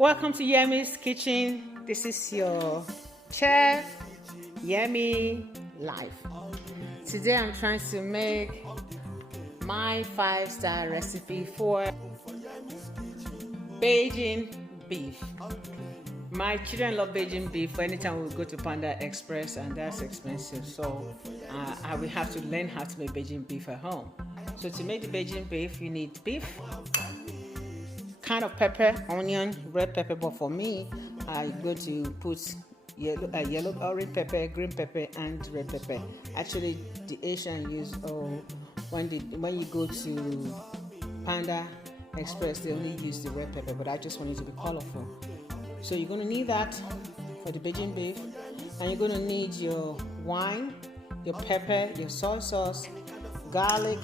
Welcome to Yemi's Kitchen. This is your chef, Yemi Life. Today I'm trying to make my 5-star recipe for Beijing beef. My children love Beijing beef. Anytime we go to Panda Express, and that's expensive, so I will have to learn how to make Beijing beef at home. So to make the Beijing beef, you need beef, kind of pepper, onion, red pepper, but for me I'm going to put yellow, orange pepper, green pepper, and red pepper. Actually, the Asian use when you go to Panda Express, they only use the red pepper, but I just want it to be colorful. So you're going to need that for the Beijing beef, and you're going to need your wine, your pepper, your soy sauce, garlic,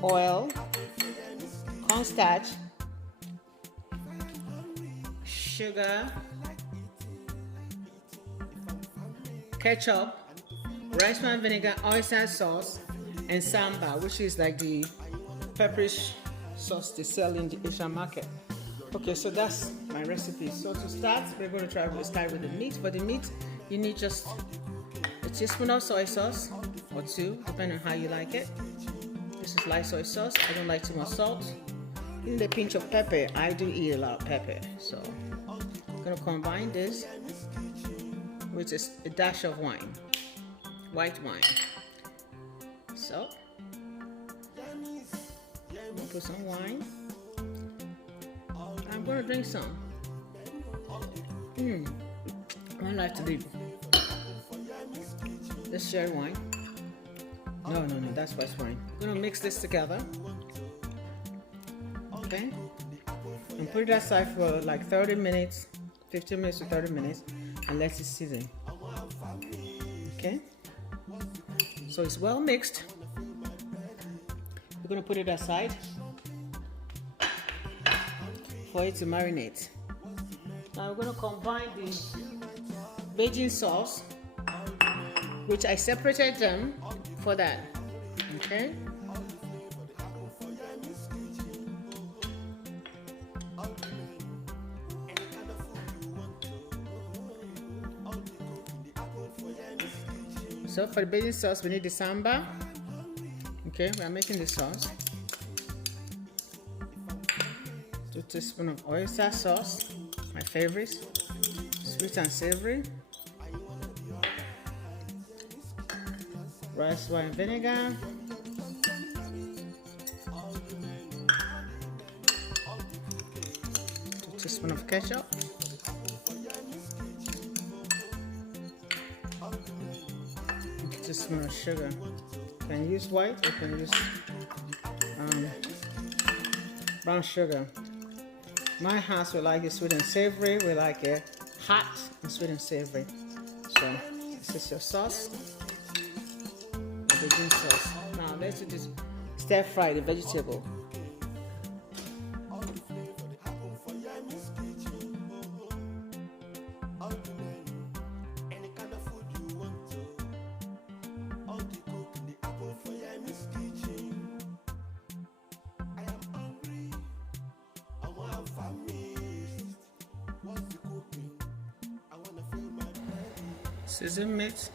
oil, cornstarch, sugar, ketchup, rice wine vinegar, oyster sauce, and samba, which is like the pepperish sauce they sell in the Asian market. Okay, so that's my recipe. So to start, we're going to start with the meat. For the meat, you need just a teaspoon of soy sauce, or 2, depending on how you like it. This is light soy sauce. I don't like too much salt. You need a pinch of pepper. I do eat a lot of pepper, so I'm going to combine this with a dash of wine, white wine. So I'm going to put some wine. I'm going to drink some. I like to leave this cherry wine. No, that's white wine. I'm going to mix this together. Okay? And put it aside for like 30 minutes, 15 minutes to 30 minutes, and let it season. Okay? So it's well mixed. We're going to put it aside for it to marinate. Now we're going to combine the Beijing sauce, which I separated them for that. Okay? So for the Beijing sauce, we need the samba. Okay, we are making the sauce. 2 teaspoons of oyster sauce, my favorite, sweet and savory. Rice wine vinegar. 2 teaspoons of ketchup. Teaspoon of sugar. You can use white or you can use brown sugar. My house, we like it sweet and savory. We like it hot and sweet and savory. So this is your sauce, the Beijing sauce. Now let's do this. Stir fry the vegetable. Season meat.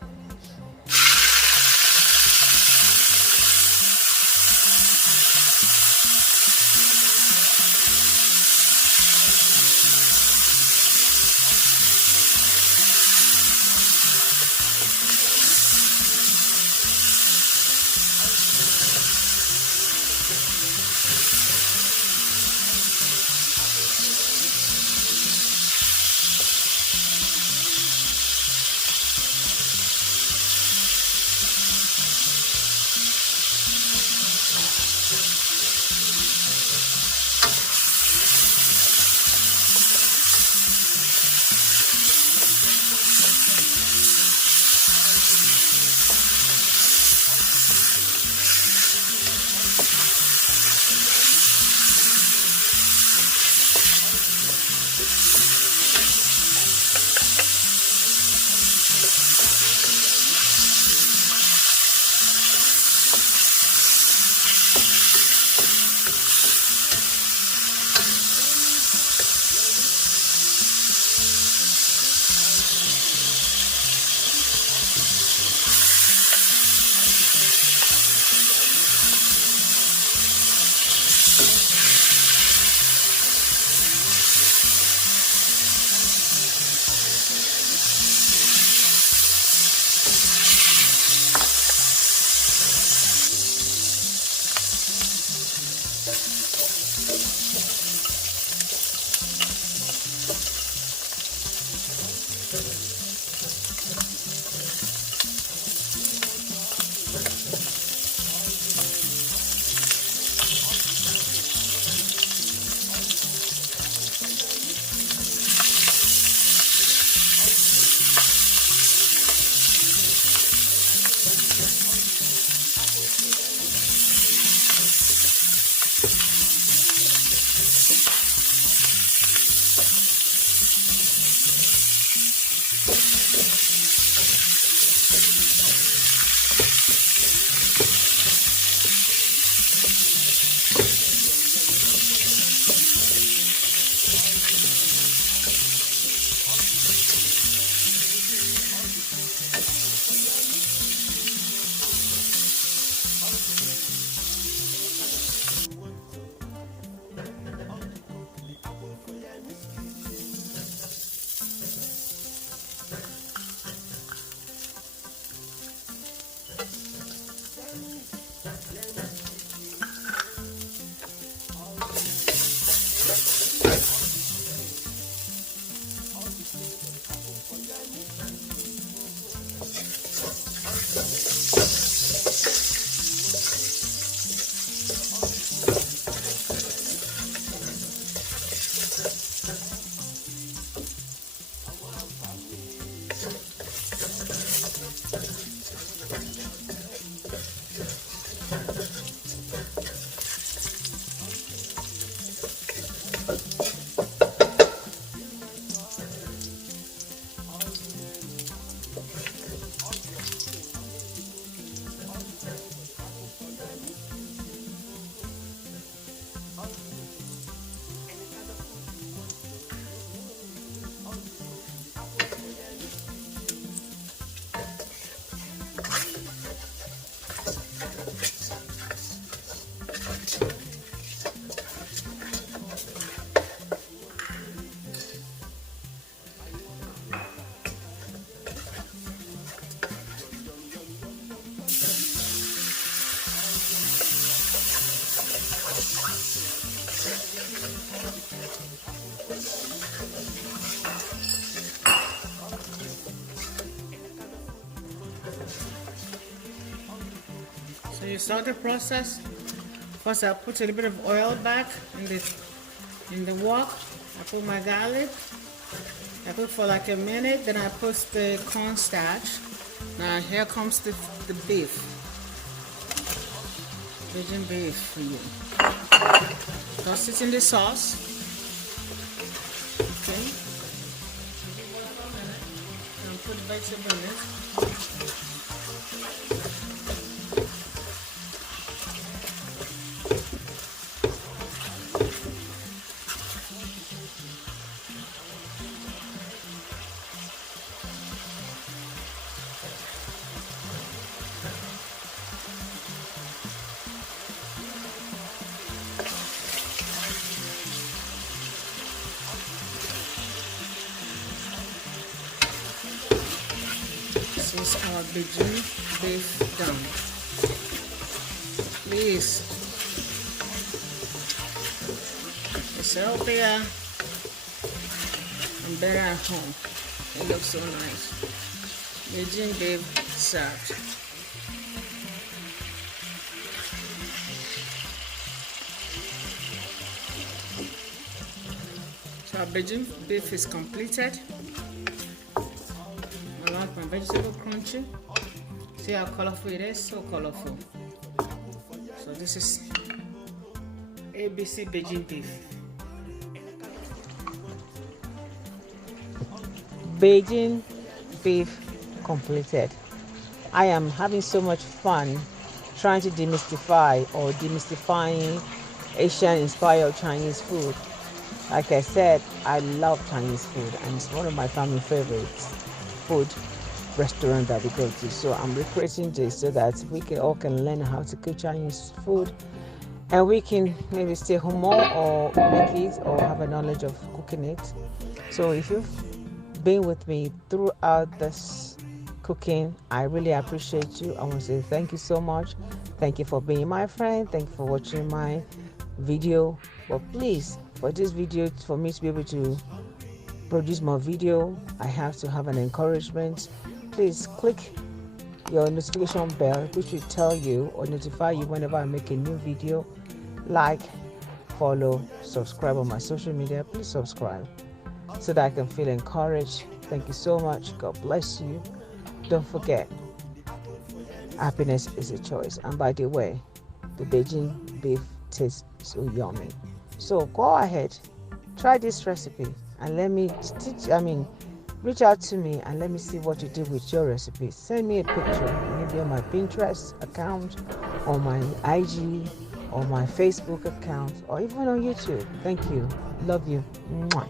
So you start the process. First, I put a little bit of oil back in the wok. I put my garlic. I cook for like a minute. Then I put the cornstarch. Now here comes the beef. Beijing beef for you. Toss it in the sauce. Okay. And put vegetable in it. This is our beijing beef done. Please, it's healthier and better at home. It looks so nice. Beijing beef served. So our beijing beef is completed. I like my vegetable crunchy. See how colorful it is? So colorful. So this is ABC Beijing beef. Beijing beef completed. I am having so much fun trying to demystify or demystifying Asian inspired Chinese food. Like I said, I love Chinese food and it's one of my family favorites food restaurant that we go to. So I'm recreating this so that we all can learn how to cook Chinese food and we can maybe stay home more or make it or have a knowledge of cooking it. So if you've been with me throughout this cooking. I really appreciate you. I want to say thank you so much. Thank you for being my friend. Thank you for watching my video. But please, for this video, for me to be able to produce more video, I have to have an encouragement. Please click your notification bell, which will tell you or notify you whenever I make a new video. Like, follow, subscribe on my social media. Please subscribe so that I can feel encouraged. Thank you so much. God bless you. Don't forget, happiness is a choice. And by the way, the Beijing beef tastes so yummy. So go ahead, try this recipe and let me reach out to me and let me see what you did with your recipe. Send me a picture, maybe on my Pinterest account, on my IG, or my Facebook account, or even on YouTube. Thank you. Love you. Mwah.